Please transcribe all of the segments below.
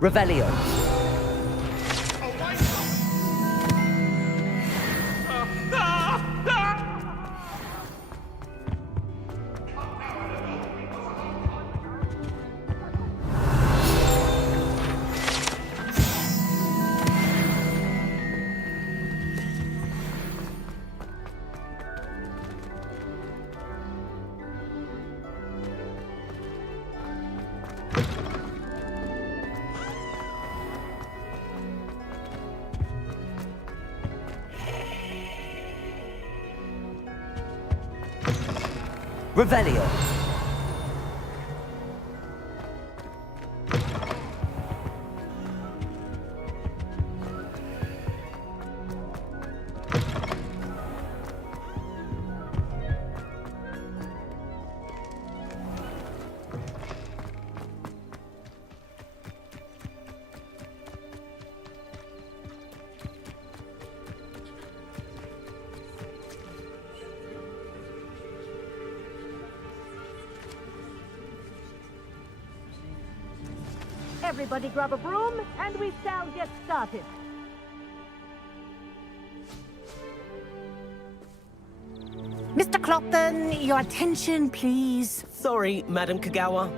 Revelio. Revelio. Everybody grab a broom, and we shall get started. Mr. Clopton, your attention, please. Sorry, Madam Kagawa.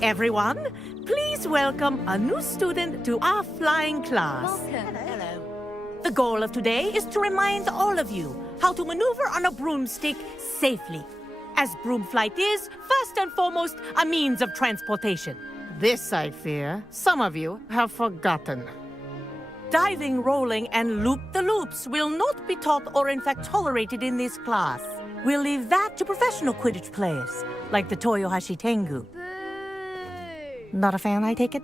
Everyone, please welcome a new student to our flying class. Welcome. Hello. The goal of today is to remind all of you how to maneuver on a broomstick safely, as broom flight is, first and foremost, a means of transportation. This, I fear, some of you have forgotten. Diving, rolling, and loop-the-loops will not be taught or in fact tolerated in this class. We'll leave that to professional Quidditch players, like the Toyohashi Tengu. Boo! Not a fan, I take it?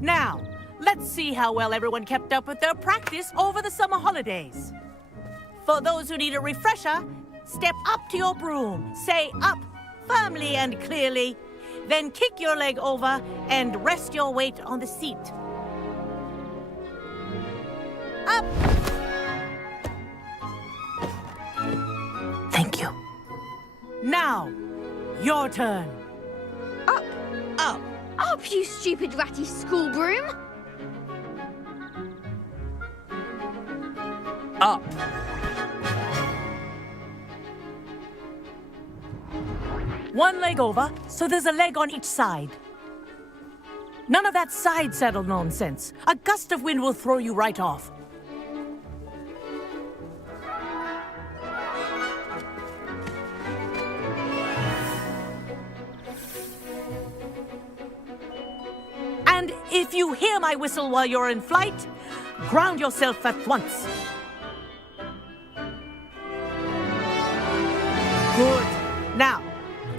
Now, let's see how well everyone kept up with their practice over the summer holidays. For those who need a refresher, step up to your broom, say up firmly and clearly, then kick your leg over and rest your weight on the seat. Up! Thank you. Now, your turn. Up! Up! Up, you stupid ratty school broom! Up. One leg over, so there's a leg on each side. None of that side saddle nonsense. A gust of wind will throw you right off. And if you hear my whistle while you're in flight, ground yourself at once. Good. Now,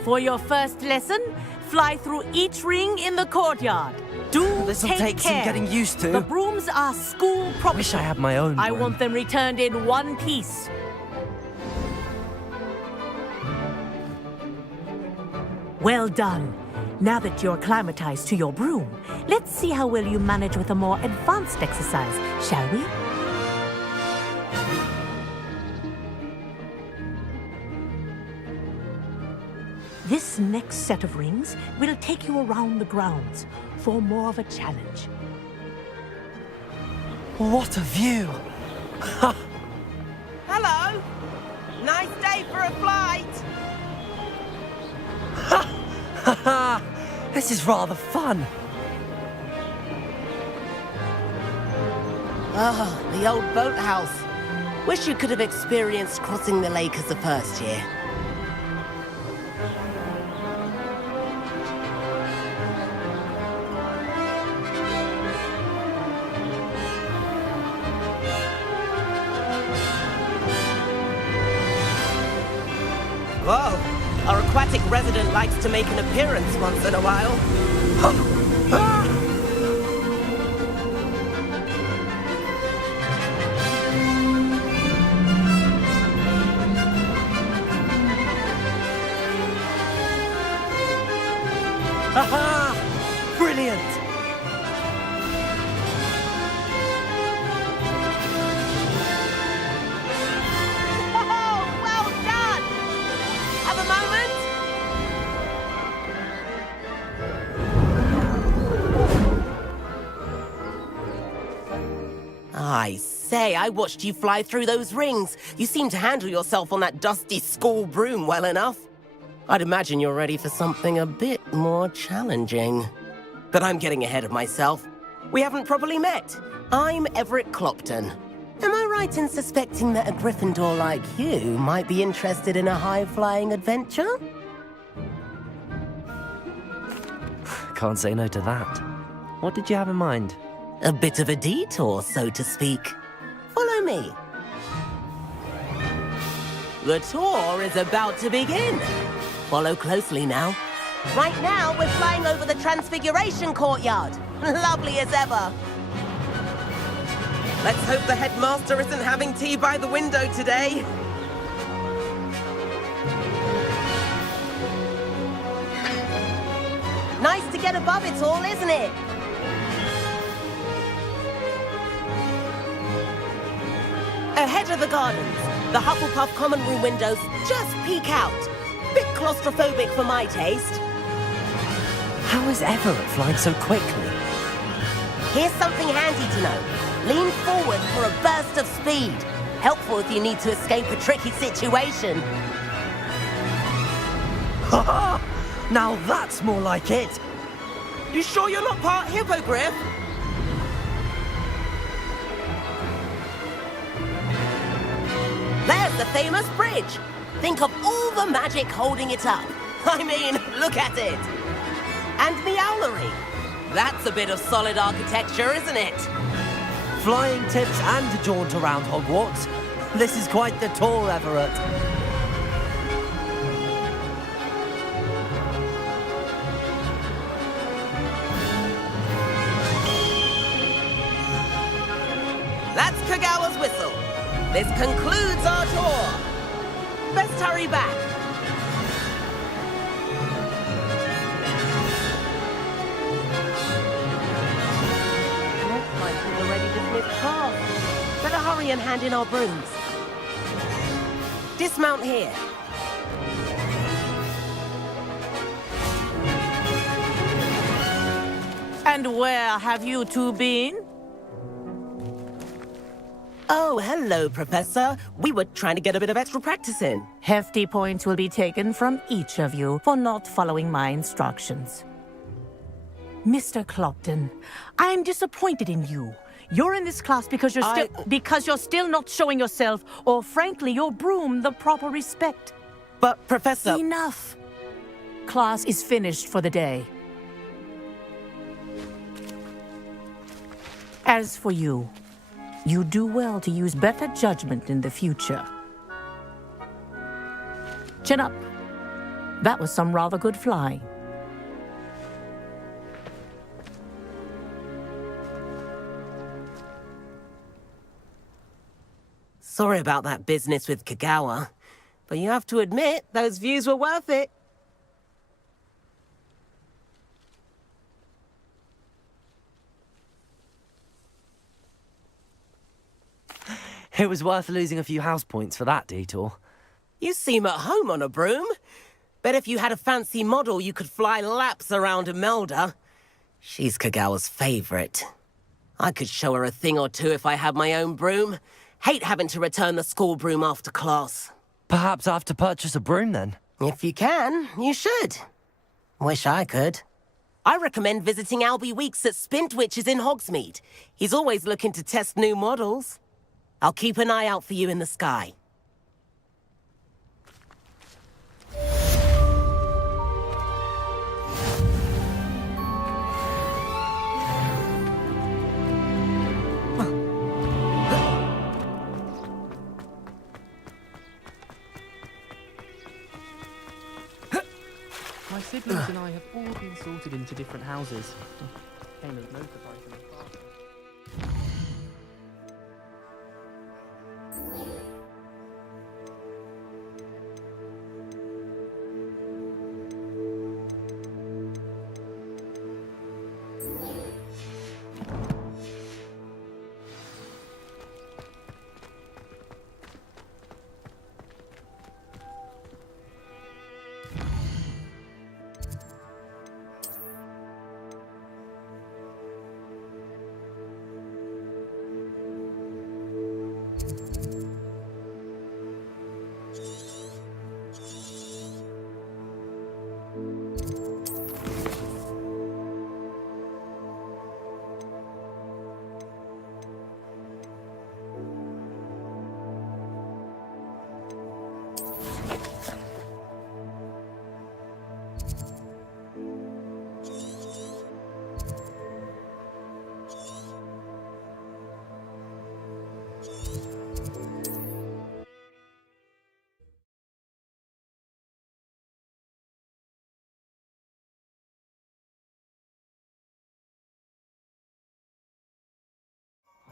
for your first lesson, fly through each ring in the courtyard. This'll Take take some care. getting used to. The brooms are school property. Wish I had my own I broom. want them returned in one piece. Well done. Now that you're acclimatized to your broom, let's see how well you manage with a more advanced exercise, shall we? This next set of rings will take you around the grounds for more of a challenge. What a view! Hello! Nice day for a flight! This is rather fun. Ah, the old boathouse. Wish you could have experienced crossing the lake as a first year. Whoa! Our aquatic resident likes to make an appearance once in a while. Aha! Brilliant! Oh, well done! Have a moment? I say, I watched you fly through those rings. You seem to handle yourself on that dusty school broom well enough. I'd imagine you're ready for something a bit more challenging. But I'm getting ahead of myself. We haven't properly met. I'm Everett Clopton. Am I right in suspecting that a Gryffindor like you might be interested in a high-flying adventure? Can't say no to that. What did you have in mind? A bit of a detour, so to speak. Follow me. The tour is about to begin. Follow closely now. Right now, we're flying over the Transfiguration Courtyard. Lovely as ever. Let's hope the headmaster isn't having tea by the window today. Nice to get above it all, isn't it? Ahead of the gardens, the Hufflepuff common room windows just peek out. Bit claustrophobic for my taste. How is Everett flying so quickly? Here's something handy to know. Lean forward for a burst of speed. Helpful if you need to escape a tricky situation. Ha! Now that's more like it! You sure you're not part hippogriff? There's the famous bridge. Think of all the magic holding it up. I mean, look at it. And the owlery. That's a bit of solid architecture, isn't it? Flying tips and a jaunt around Hogwarts. This is quite the tour, Everett. That's Kagawa's whistle. This concludes our tour. Best hurry back. Looks like we've already dismissed class. Better hurry and hand in our brooms. Dismount here. And where have you two been? Oh, hello, Professor. We were trying to get a bit of extra practice in. Hefty points will be taken from each of you for not following my instructions. Mr. Clopton, I'm disappointed in you. You're in this class because you're still not showing yourself, or frankly, your broom the proper respect. But, Professor... Enough. Class is finished for the day. As for you, you do well to use better judgment in the future. Chin up. That was some rather good flying. Sorry about that business with Kagawa, but you have to admit, those views were worth it. It was worth losing a few house points for that detour. You seem at home on a broom. Bet if you had a fancy model, you could fly laps around Imelda. She's Kagawa's favorite. I could show her a thing or two if I had my own broom. Hate having to return the school broom after class. Perhaps I have to purchase a broom then. If you can, you should. Wish I could. I recommend visiting Albie Weeks at Spintwitches in Hogsmeade. He's always looking to test new models. I'll keep an eye out for you in the sky. My siblings and I have all been sorted into different houses. Came as no surprise to my father.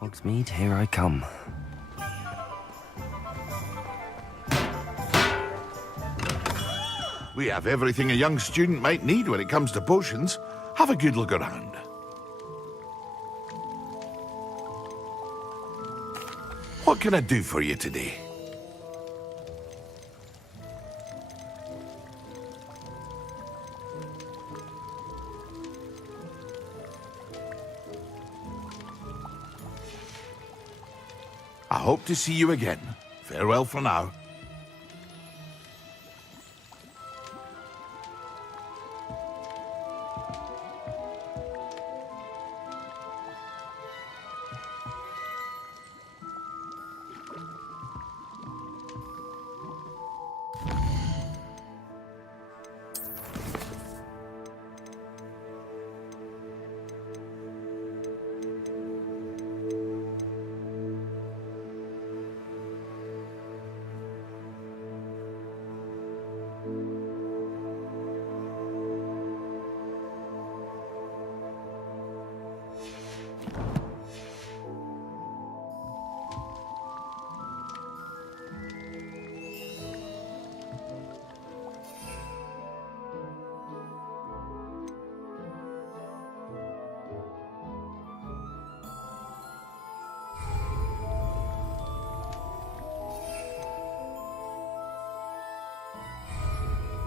Hogsmeade, here I come. We have everything a young student might need when it comes to potions. Have a good look around. What can I do for you today? I hope to see you again. Farewell for now.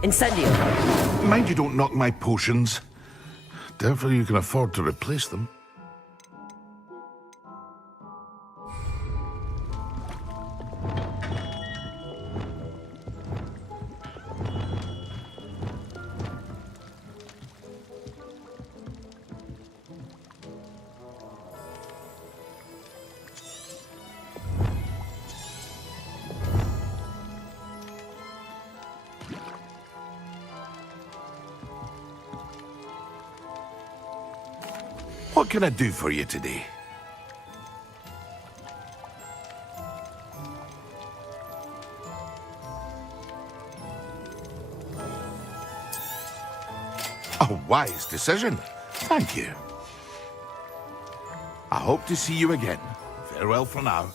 Incendio. Mind you don't knock my potions. Therefore you can afford to replace them. What can I do for you today? A wise decision. Thank you. I hope to see you again. Farewell for now.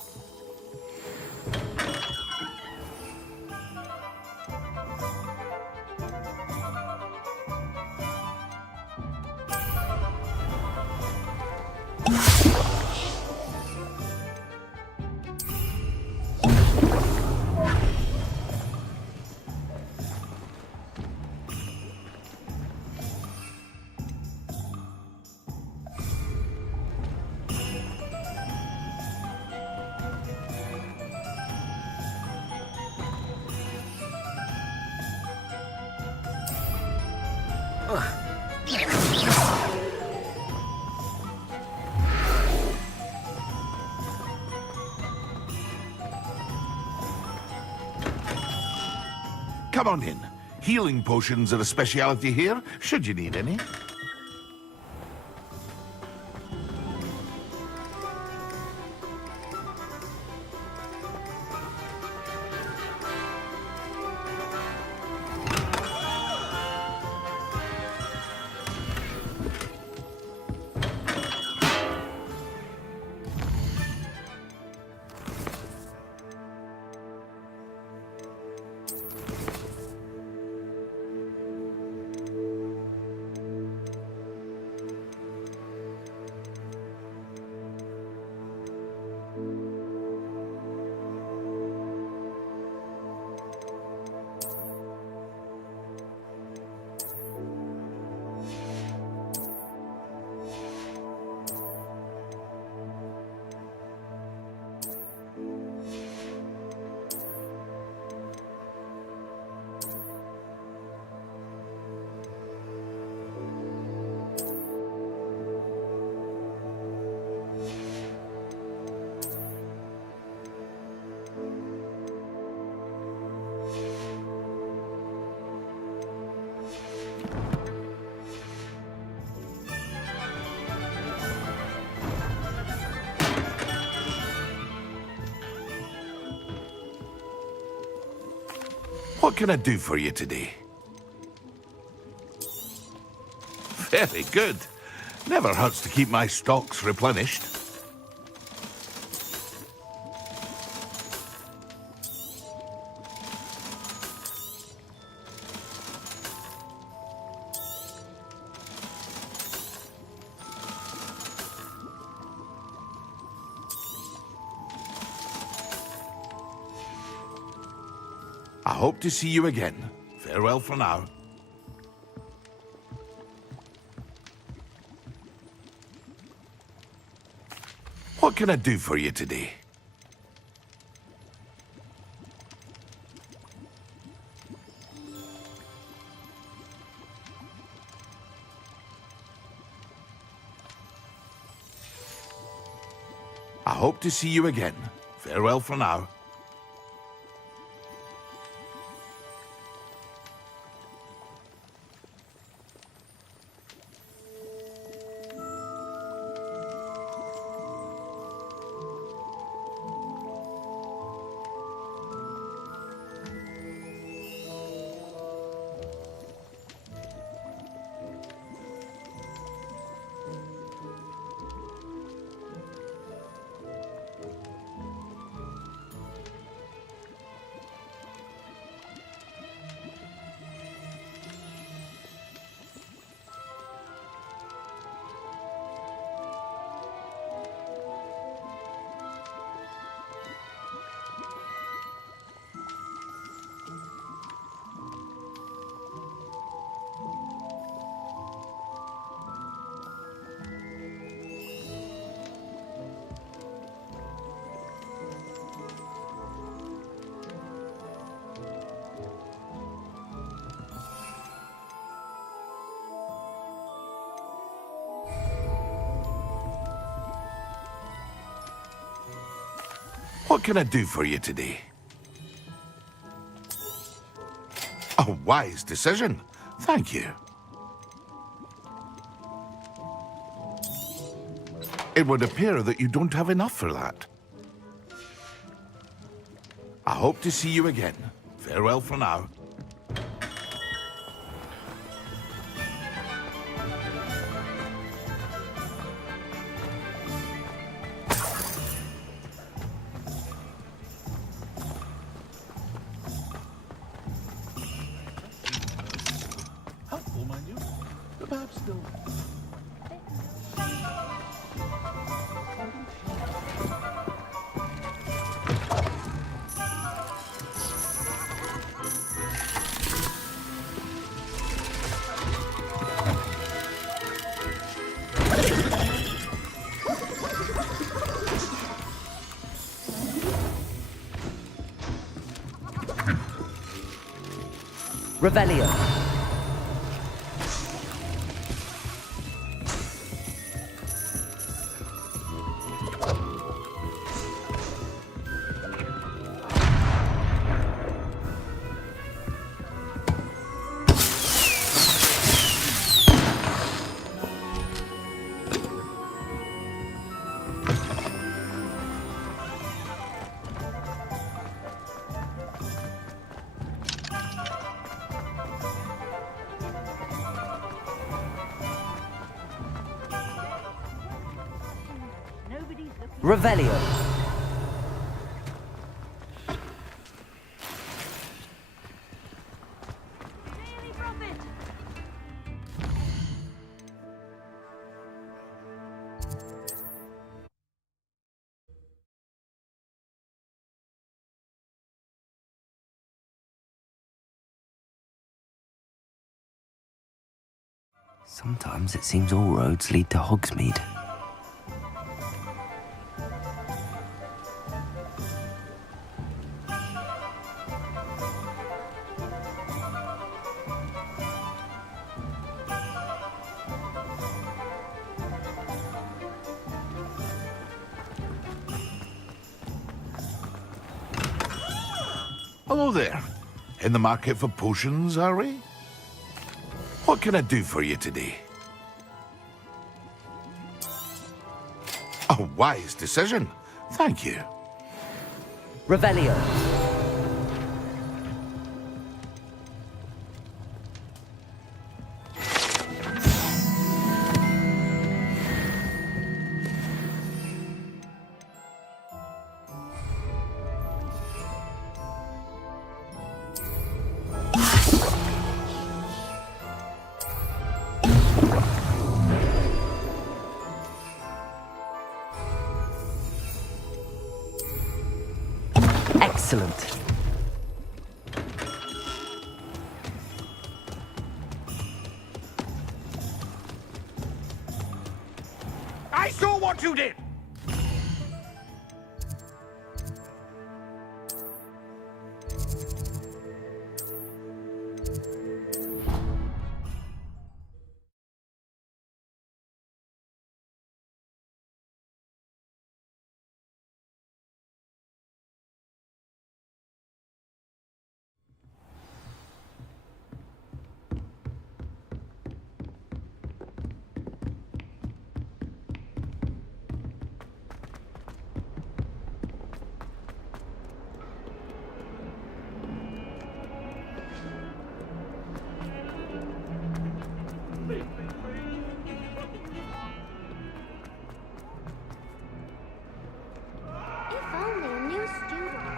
Come on in. Healing potions are a speciality here, should you need any. What can I do for you today? Very good. Never hurts to keep my stocks replenished. I hope to see you again. Farewell for now. What can I do for you today? I hope to see you again. Farewell for now. What can I do for you today? A wise decision. Thank you. It would appear that you don't have enough for that. I hope to see you again. Farewell for now. Helpful, mind you, but perhaps still... Revelio. Revelio. Daily profit. Sometimes it seems all roads lead to Hogsmeade. Hello there. In the market for potions, are we? What can I do for you today? A wise decision. Thank you. Revelio. Excellent. you did! If only a new student.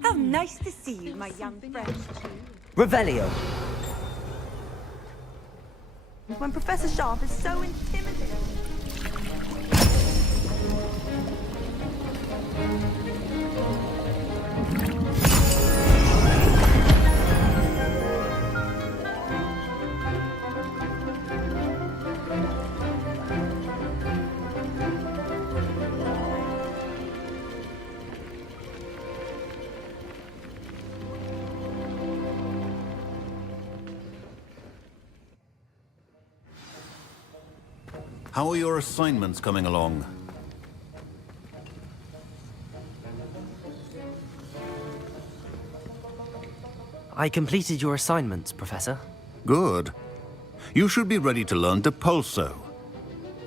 How nice to see you, my young friend. Revelio. When Professor Sharp is so intimidating. How are your assignments coming along? I completed your assignments, Professor. Good. You should be ready to learn Depulso.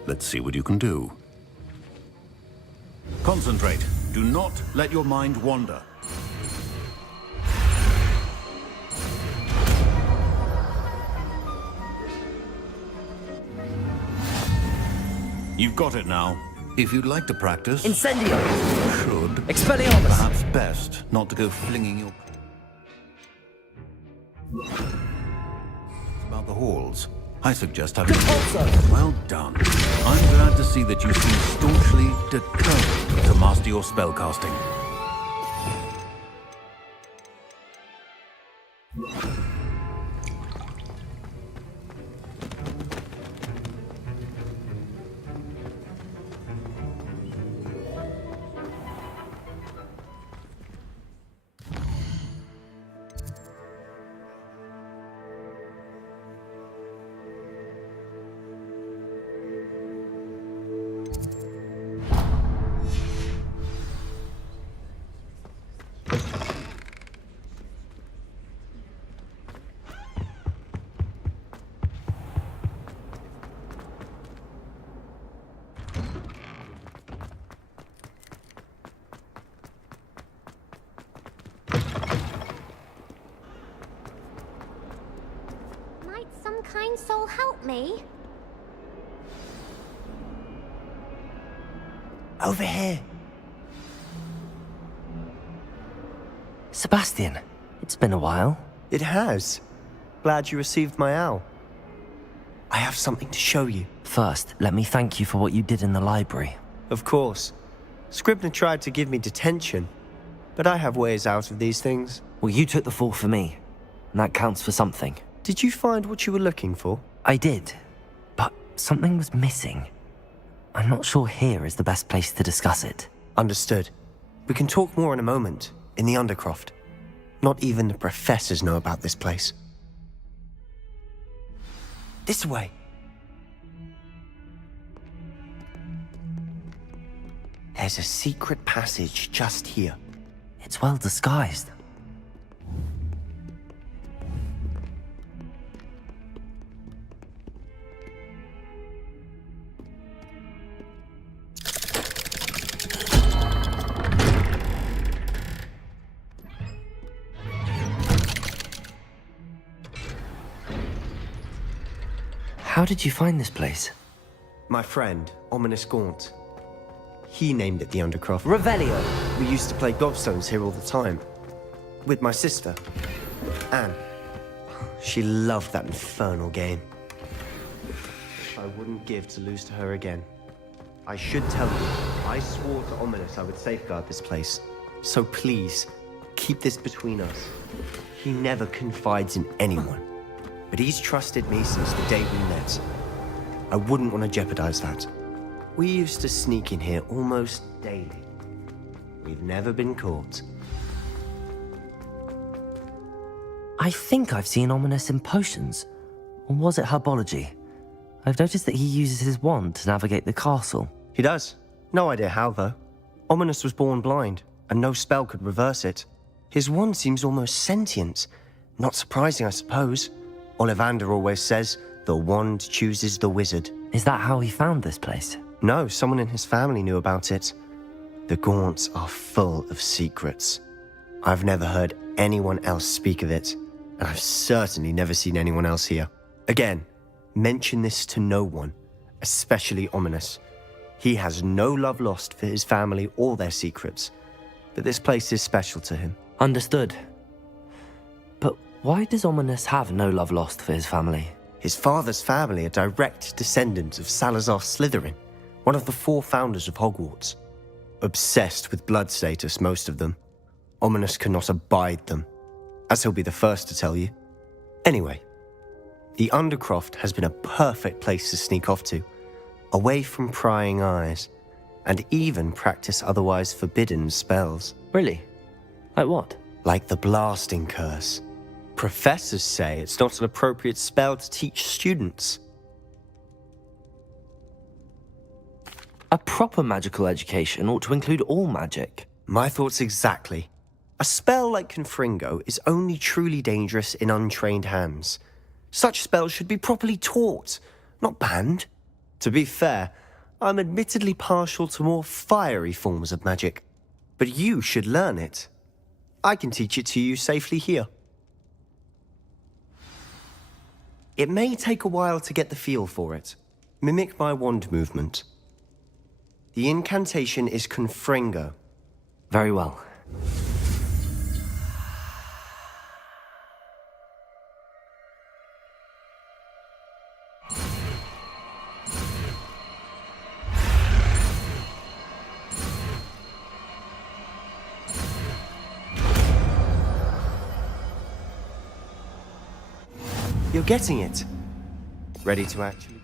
Let's see what you can do. Concentrate. Do not let your mind wander. You've got it now. If you'd like to practice, Incendio. you should. Expelliarmus. Perhaps best not to go flinging your... About the halls. I suggest having... Depulso. Well done. I'm glad to see that you seem staunchly determined to master your spellcasting. Might some kind soul help me? Over here. Sebastian, it's been a while. It has. Glad you received my owl. I have something to show you. First, let me thank you for what you did in the library. Of course. Scribner tried to give me detention, but I have ways out of these things. Well, you took the fall for me, and that counts for something. Did you find what you were looking for? I did, but something was missing. I'm not sure here is the best place to discuss it. Understood. We can talk more in a moment, in the Undercroft. Not even the professors know about this place. This way. There's a secret passage just here. It's well disguised. How did you find this place? My friend, Ominous Gaunt. He named it the Undercroft. Revelio. We used to play gobstones here all the time. With my sister, Anne. She loved that infernal game. I wouldn't give to lose to her again. I should tell you, I swore to Ominous I would safeguard this place. So please, keep this between us. He never confides in anyone, but he's trusted me since the day we met. I wouldn't want to jeopardize that. We used to sneak in here almost daily. We've never been caught. I think I've seen Ominous in potions. Or was it herbology? I've noticed that he uses his wand to navigate the castle. He does. No idea how, though. Ominous was born blind, and no spell could reverse it. His wand seems almost sentient. Not surprising, I suppose. Ollivander always says, the wand chooses the wizard. Is that how he found this place? No, someone in his family knew about it. The Gaunts are full of secrets. I've never heard anyone else speak of it, and I've certainly never seen anyone else here. Again, mention this to no one, especially Ominous. He has no love lost for his family or their secrets, but this place is special to him. Understood. But why does Ominous have no love lost for his family? His father's family are direct descendants of Salazar Slytherin, one of the 4 founders of Hogwarts. Obsessed with blood status, most of them. Ominous cannot abide them, as he'll be the first to tell you. Anyway, the Undercroft has been a perfect place to sneak off to, away from prying eyes, and even practice otherwise forbidden spells. Really? Like what? Like the blasting curse. Professors say it's not an appropriate spell to teach students. A proper magical education ought to include all magic. My thoughts exactly. A spell like Confringo is only truly dangerous in untrained hands. Such spells should be properly taught, not banned. To be fair, I'm admittedly partial to more fiery forms of magic. But you should learn it. I can teach it to you safely here. It may take a while to get the feel for it. Mimic my wand movement. The incantation is Confringo. Very well. You're getting it. Ready to actually...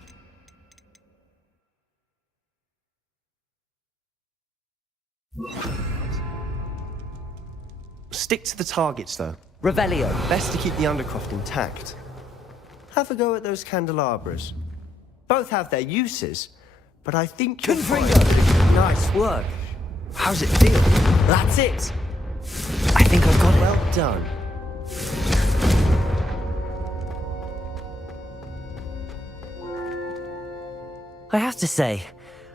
Stick to the targets, though. Revelio. Best to keep the Undercroft intact. Have a go at those candelabras. Both have their uses, but I think... Confringo! Nice work. How's it feel? That's it! I think I've got it. Well done. I have to say,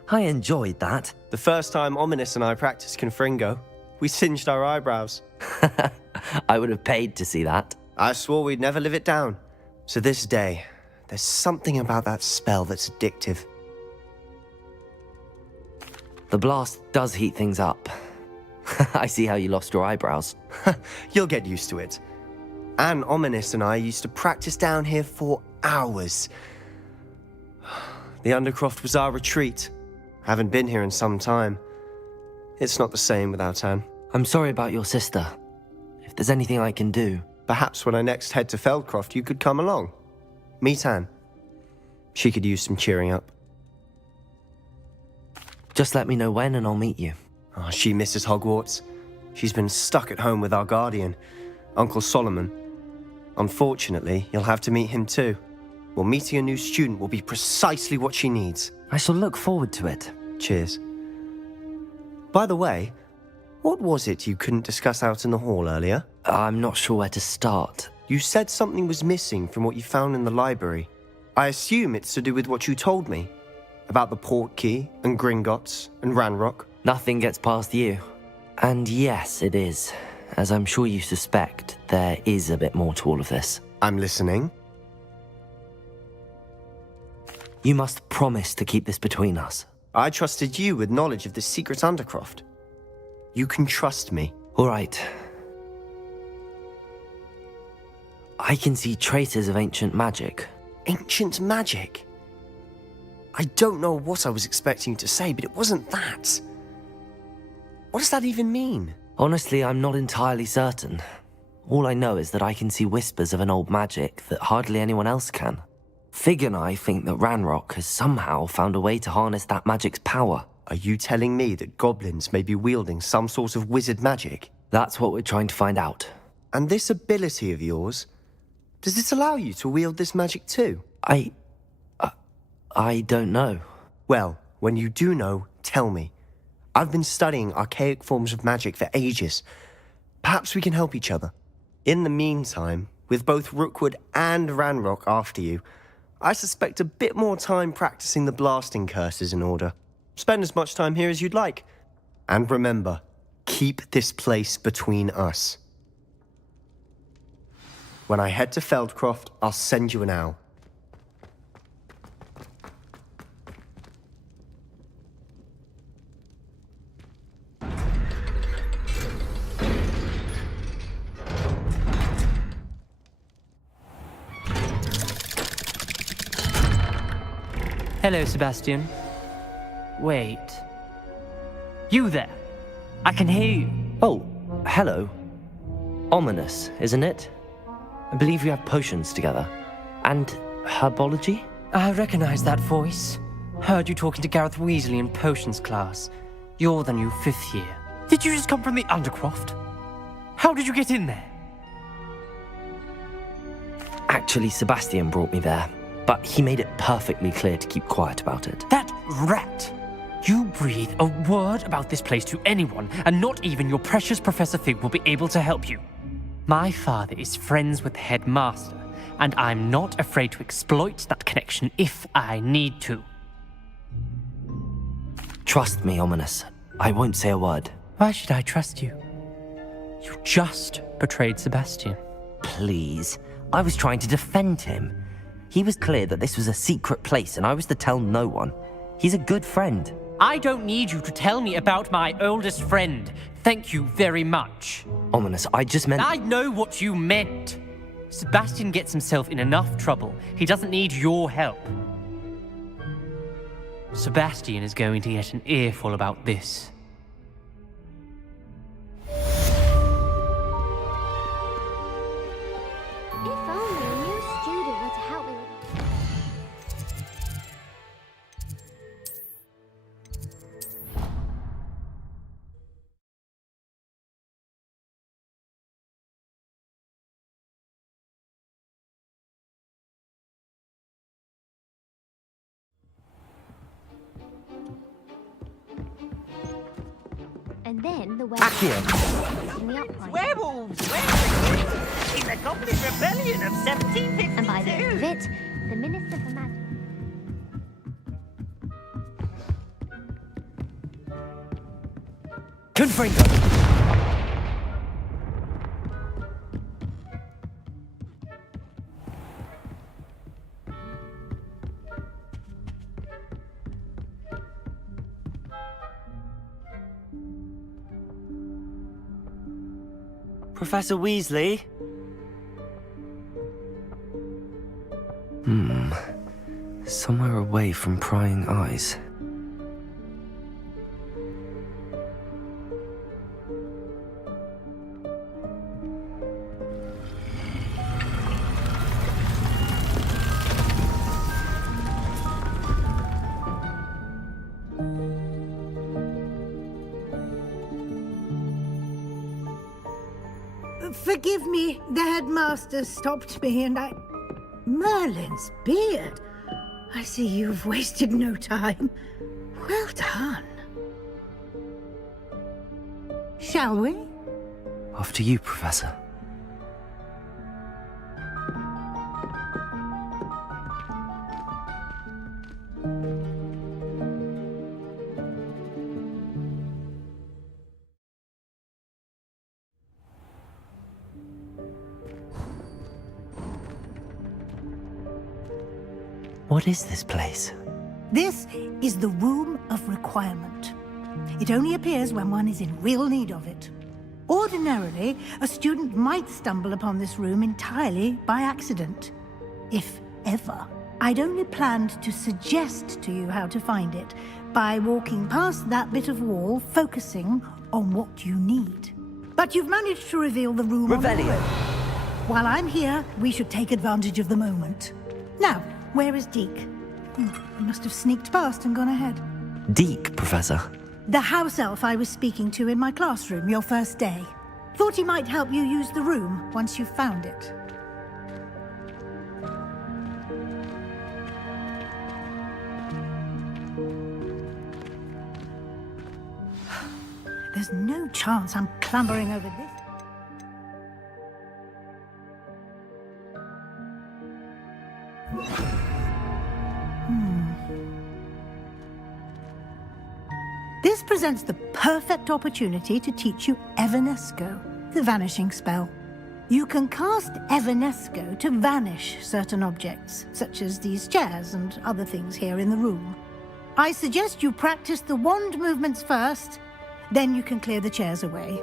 I enjoyed that. The first time Ominous and I practiced Confringo, we singed our eyebrows. I would have paid to see that. I swore we'd never live it down. So this day, there's something about that spell that's addictive. The blast does heat things up. I see how you lost your eyebrows. You'll get used to it. Anne, Ominous and I used to practice down here for hours. The Undercroft was our retreat. Haven't been here in some time. It's not the same without Anne. I'm sorry about your sister. If there's anything I can do... Perhaps when I next head to Feldcroft, you could come along. Meet Anne. She could use some cheering up. Just let me know when and I'll meet you. Oh, she misses Hogwarts. She's been stuck at home with our guardian, Uncle Solomon. Unfortunately, you'll have to meet him too. Well, meeting a new student will be precisely what she needs. I shall look forward to it. Cheers. By the way, what was it you couldn't discuss out in the hall earlier? I'm not sure where to start. You said something was missing from what you found in the library. I assume it's to do with what you told me. About the Portkey, and Gringotts, and Ranrock. Nothing gets past you. And yes, it is. As I'm sure you suspect, there is a bit more to all of this. I'm listening. You must promise to keep this between us. I trusted you with knowledge of the secret Undercroft. You can trust me. All right. I can see traces of ancient magic. Ancient magic? I don't know what I was expecting you to say, but it wasn't that. What does that even mean? Honestly, I'm not entirely certain. All I know is that I can see whispers of an old magic that hardly anyone else can. Fig and I think that Ranrock has somehow found a way to harness that magic's power. Are you telling me that goblins may be wielding some sort of wizard magic? That's what we're trying to find out. And this ability of yours, does it allow you to wield this magic too? I don't know. Well, when you do know, tell me. I've been studying archaic forms of magic for ages. Perhaps we can help each other. In the meantime, with both Rookwood and Ranrock after you, I suspect a bit more time practicing the blasting curse is in order. Spend as much time here as you'd like. And remember, keep this place between us. When I head to Feldcroft, I'll send you an owl. Hello, Sebastian. Wait. You there? I can hear you. Oh, hello. Ominous, isn't it? I believe we have potions together. And herbology? I recognize that voice. Heard you talking to Gareth Weasley in potions class. You're the new 5th year. Did you just come from the Undercroft? How did you get in there? Actually, Sebastian brought me there, but he made it perfectly clear to keep quiet about it. That rat! You breathe a word about this place to anyone, and not even your precious Professor Fig will be able to help you. My father is friends with the headmaster, and I'm not afraid to exploit that connection if I need to. Trust me, Ominous. I won't say a word. Why should I trust you? You just betrayed Sebastian. Please. I was trying to defend him. He was clear that this was a secret place, and I was to tell no one. He's a good friend. I don't need you to tell me about my oldest friend. Thank you very much. Ominous, I just meant... I know what you meant. Sebastian gets himself in enough trouble. He doesn't need your help. Sebastian is going to get an earful about this. If only a new student were to help me with... And then the werewolves in the upright. Werewolves! Werewolves! In the Goblin Rebellion of 1752! And by the end of it, the Minister for Magic... Confringo! Professor Weasley? Somewhere away from prying eyes. Forgive me, the headmaster stopped me and I... Merlin's beard. I see you've wasted no time. Well done. Shall we? After you, Professor. What is this place? This is the Room of Requirement. It only appears when one is in real need of it. Ordinarily, a student might stumble upon this room entirely by accident. If ever. I'd only planned to suggest to you how to find it by walking past that bit of wall, focusing on what you need. But you've managed to reveal the room on the Revelio. road. While I'm here, we should take advantage of the moment. Now, where is Deke? He must have sneaked past and gone ahead. Deke, Professor. The house elf I was speaking to in my classroom your first day. Thought he might help you use the room once you've found it. There's no chance I'm clambering over this. This presents the perfect opportunity to teach you Evanesco, the vanishing spell. You can cast Evanesco to vanish certain objects, such as these chairs and other things here in the room. I suggest you practice the wand movements first, then you can clear the chairs away.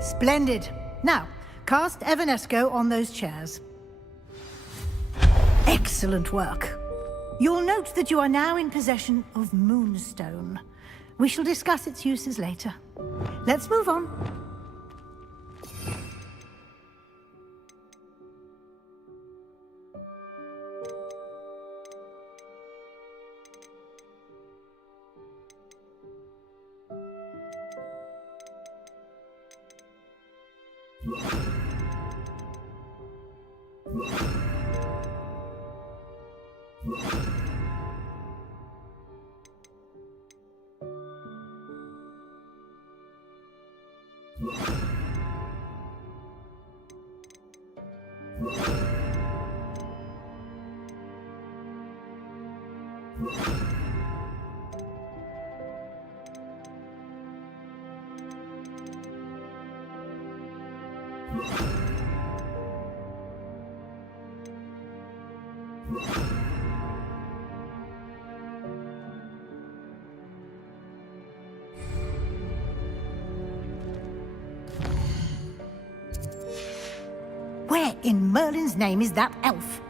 Splendid. Now, cast Evanesco on those chairs. Excellent work. You'll note that you are now in possession of Moonstone. We shall discuss its uses later. Let's move on. Where in Merlin's name is that elf?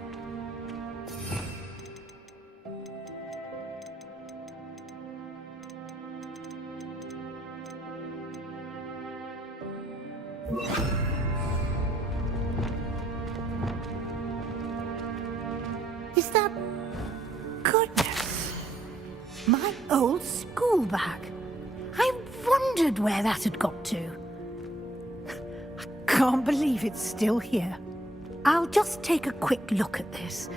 Is that... Goodness! My old school bag. I wondered where that had got to. Can't believe it's still here. I'll just take a quick look at this.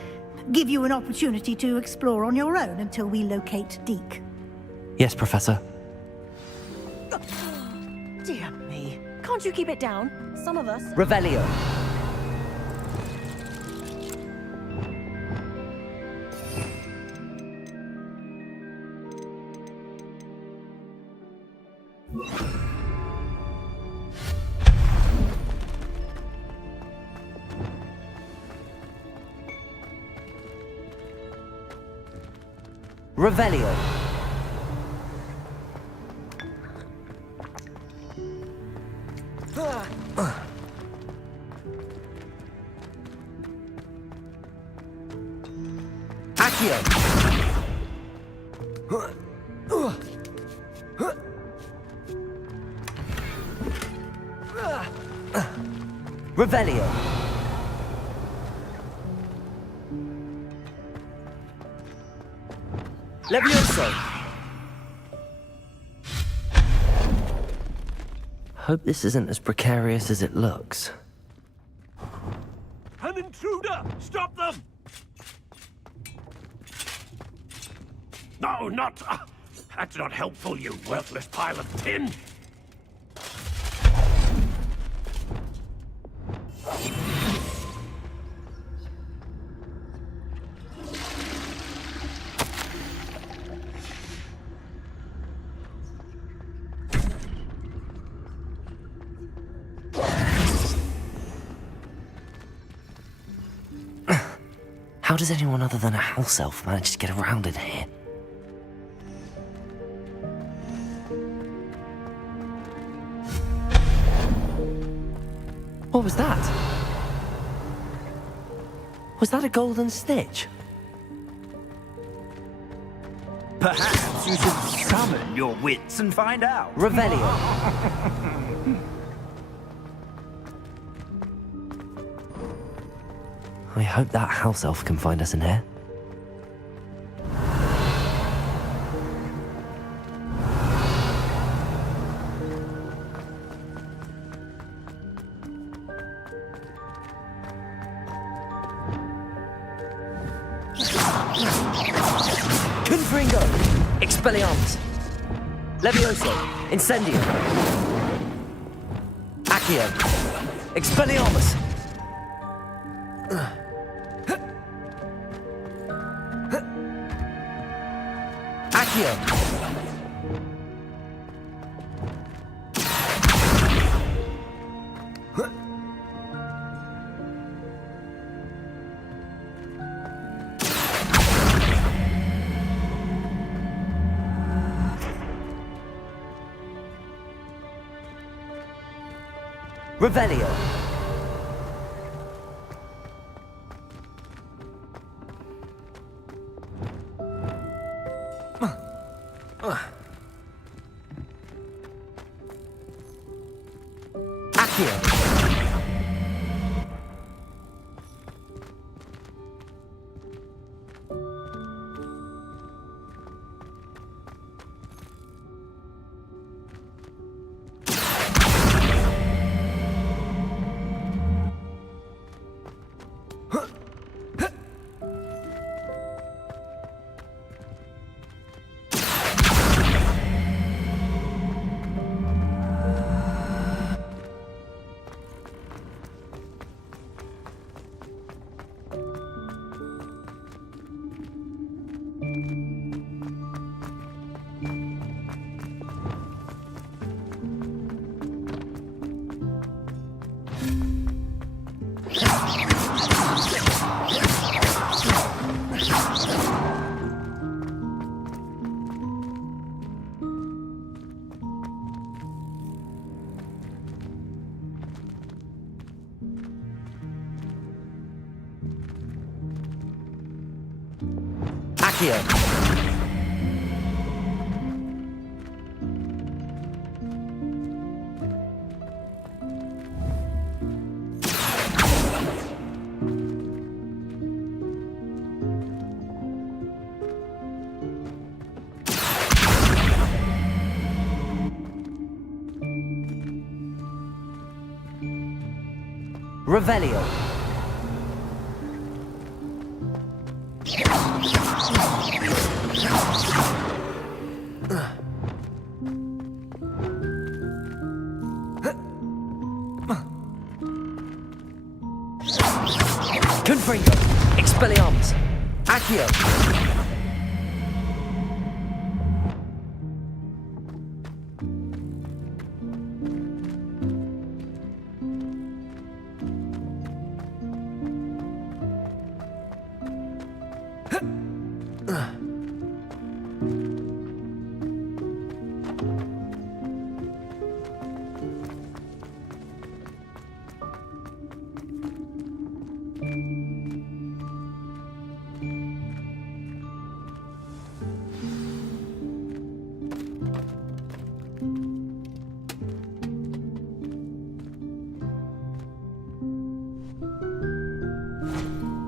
Give you an opportunity to explore on your own until we locate Deke. Yes, Professor. Dear me. Can't you keep it down? Some of us... Revelio. Revelio. Accio. Revelio. Levioso. Hope this isn't as precarious as it looks. An intruder! Stop them! No, not... that's not helpful, you worthless pile of tin! How does anyone other than a house elf manage to get around in here? What was that? Was that a golden stitch? Perhaps you should summon your wits and find out. Revelio. I hope that house elf can find us in here. Confringo! Expelliarmus! Levioso! Incendio! Accio! Expelliarmus! Accio! Revelio. Accio. Accio. Revelio. Confringo. Expelliarmus. Accio.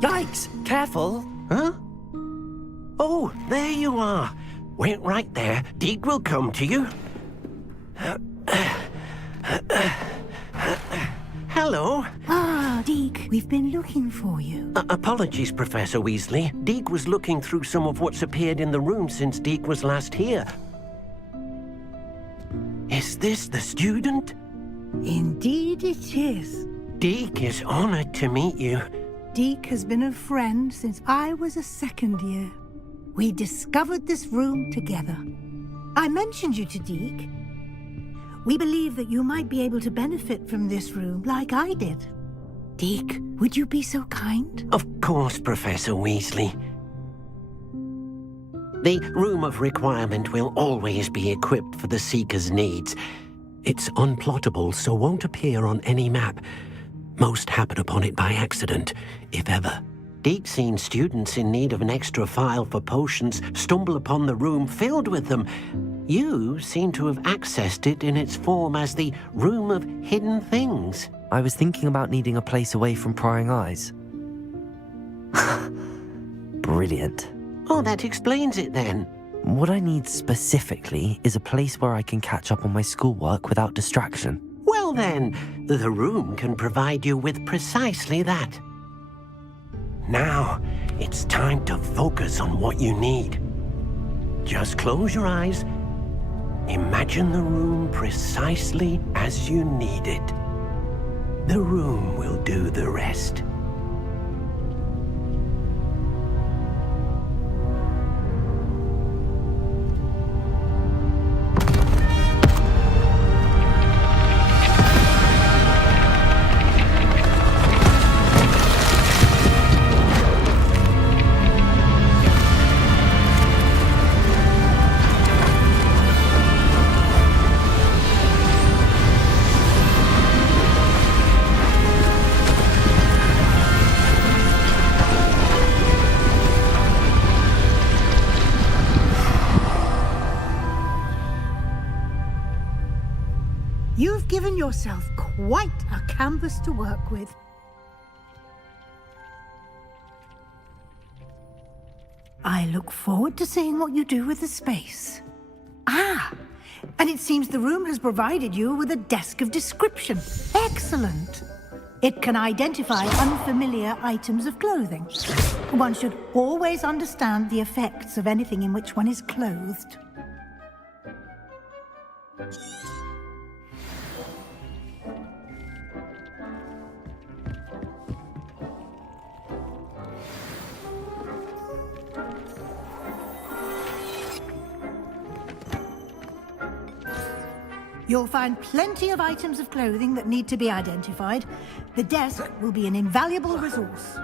Yikes! Careful! Huh? Oh, there you are. Wait right there. Deek will come to you. Hello. Ah, Deek, we've been looking for you. Apologies, Professor Weasley. Deek was looking through some of what's appeared in the room since Deek was last here. Is this the student? Indeed it is. Deek is honored to meet you. Deek has been a friend since I was a second year. We discovered this room together. I mentioned you to Deek. We believe that you might be able to benefit from this room like I did. Deke, would you be so kind? Of course, Professor Weasley. The Room of Requirement will always be equipped for the Seeker's needs. It's unplottable, so won't appear on any map. Most happen upon it by accident, if ever. Deke's seen students in need of an extra file for potions stumble upon the room filled with them. You seem to have accessed it in its form as the Room of Hidden Things. I was thinking about needing a place away from prying eyes. Brilliant. Oh, that explains it then. What I need specifically is a place where I can catch up on my schoolwork without distraction. Well then, the room can provide you with precisely that. Now, it's time to focus on what you need. Just close your eyes. Imagine the room precisely as you need it. The room will do the rest. You've given yourself quite a canvas to work with. I look forward to seeing what you do with the space. Ah, and it seems the room has provided you with a desk of description. Excellent. It can identify unfamiliar items of clothing. One should always understand the effects of anything in which one is clothed. You'll find plenty of items of clothing that need to be identified. The desk will be an invaluable resource.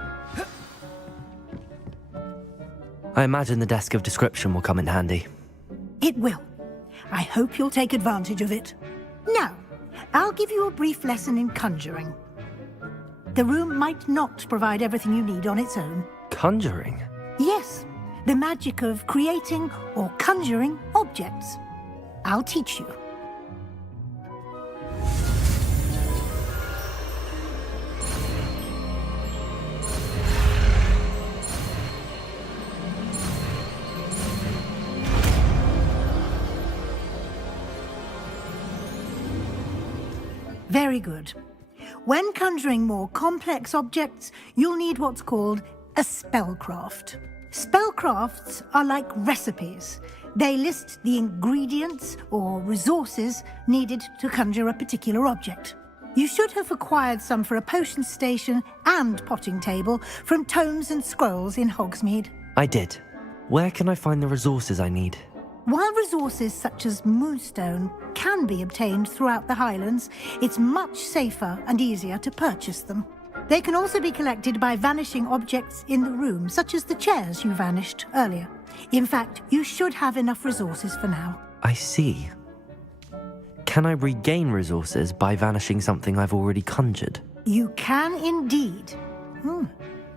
I imagine the desk of description will come in handy. It will. I hope you'll take advantage of it. Now, I'll give you a brief lesson in conjuring. The room might not provide everything you need on its own. Conjuring? Yes, the magic of creating or conjuring objects. I'll teach you. Very good. When conjuring more complex objects, you'll need what's called a spellcraft. Spellcrafts are like recipes. They list the ingredients or resources needed to conjure a particular object. You should have acquired some for a potion station and potting table from tomes and scrolls in Hogsmeade. I did. Where can I find the resources I need? While resources such as moonstone can be obtained throughout the Highlands, it's much safer and easier to purchase them. They can also be collected by vanishing objects in the room, such as the chairs you vanished earlier. In fact, you should have enough resources for now. I see. Can I regain resources by vanishing something I've already conjured? You can indeed.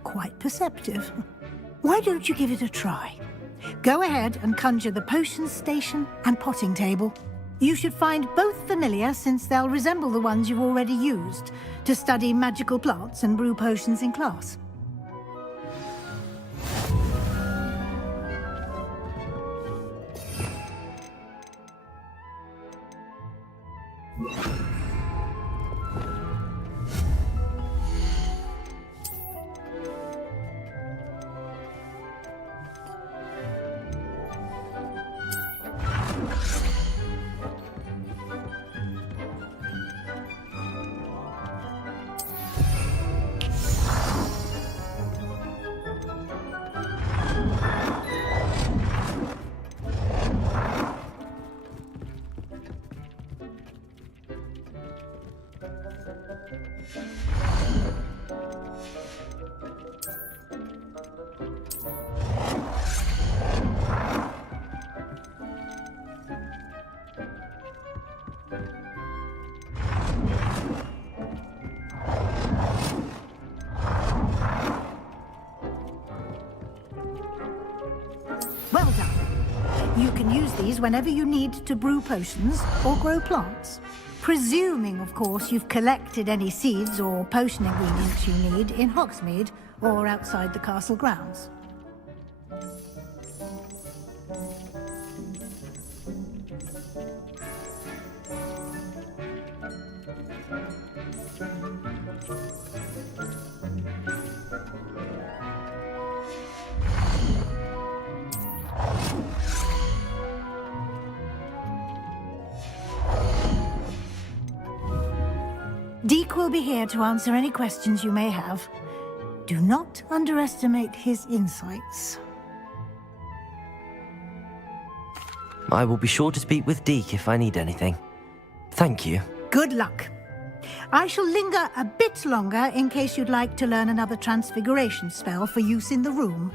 Quite perceptive. Why don't you give it a try? Go ahead and conjure the potion station and potting table. You should find both familiar, since they'll resemble the ones you've already used to study magical plants and brew potions in class. You can use these whenever you need to brew potions or grow plants. Presuming, of course, you've collected any seeds or potion ingredients you need in Hogsmeade or outside the castle grounds. Deke will be here to answer any questions you may have. Do not underestimate his insights. I will be sure to speak with Deke if I need anything. Thank you. Good luck. I shall linger a bit longer in case you'd like to learn another transfiguration spell for use in the room.